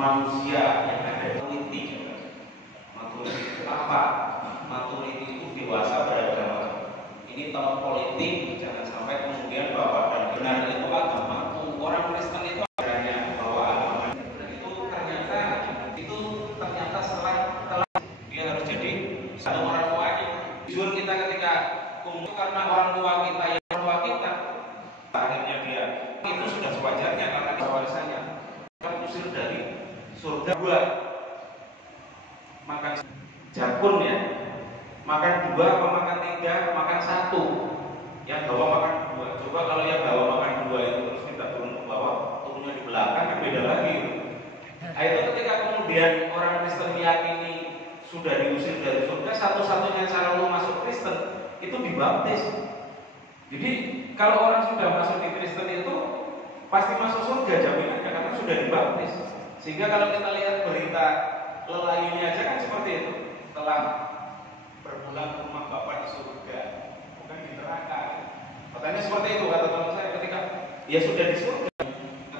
manusia yang ada maturity. Maturity itu apa? Maturity itu dewasa beragama. Ini tahun politik, jangan sampai kemudian bahwa dan benar itu agama. Orang Kristen itu ajarannya bahwa agama itu ternyata setelah dia harus jadi satu orang tuanya. Jujur kita ketika kumpul karena orang tua kita yang orang tua kita, akhirnya dia itu sudah sewajarnya karena warisannya terusir dari surga. Dua makan jakun ya, makan dua apa makan tiga, makan satu, yang bawa makan dua. Coba kalau yang bawa makan dua itu terus kita turun ke bawah, turunnya di belakang kan beda lagi. Nah itu ketika kemudian orang Kristen meyakini sudah diusir dari surga, satu-satunya cara untuk masuk Kristen itu dibaptis. Jadi kalau orang sudah masuk di Kristen itu pasti masuk surga jaminannya karena sudah dibaptis. Sehingga kalau kita lihat berita lelayunya aja kan seperti itu, telah berpulang ke rumah Bapa di surga, bukan di neraka. Katanya seperti itu kata teman saya ketika ya sudah di surga,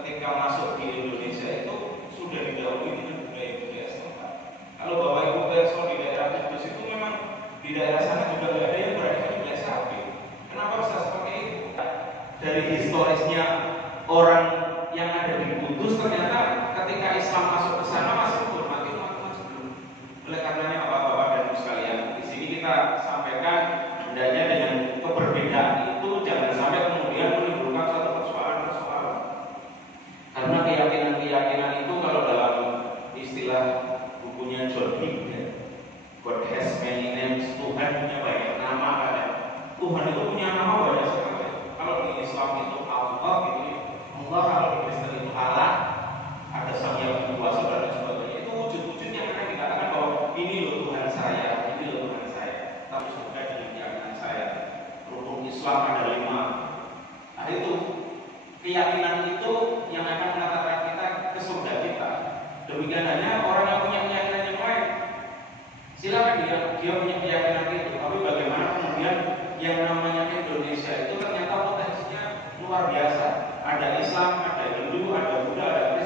ketika masuk di Indonesia itu sudah didahului dengan budaya-budaya setempat. Kalau Bapak Ibu Perso di daerah Kudus itu memang di daerah sana juga tidak ada yang berani menyembelih sapi. Kenapa bisa seperti itu? Dari historisnya orang yang ada di Kudus ternyata ketika Islam masuk ke sana masih menghormati umat-umat sebelum. Oleh karenanya Bapak-bapak dan Ibu sekalian, di sini kita sampaikan hendaknya dengan keberbedaan itu jangan sampai kemudian menimbulkan satu persoalan-persoalan. Karena keyakinan-keyakinan itu kalau dalam istilah bukunya John Hick, God has many names, Tuhan punya banyak nama kan. Tuhan itu punya nama banyak sekali. Kalau di Islam itu Allah gitu, Allah, kalau di Kristen itu Allah, ada Sang Yang Kuasa dan sebagainya. Itu wujud-wujud yang akan dikatakan bahwa ini loh Tuhan saya, ini loh Tuhan saya. Tapi surga dengan keyakinan saya. Rukun Islam ada 5. Nah itu keyakinan itu yang akan mengantarkan kita ke surga kita. Demikian hanya orang yang punya keyakinan yang lain. Silakan dia punya keyakinan itu. Tapi bagaimana kemudian yang namanya Indonesia itu ternyata potensinya luar biasa. Ada Islam, ada Hindu, ada Buddha, ada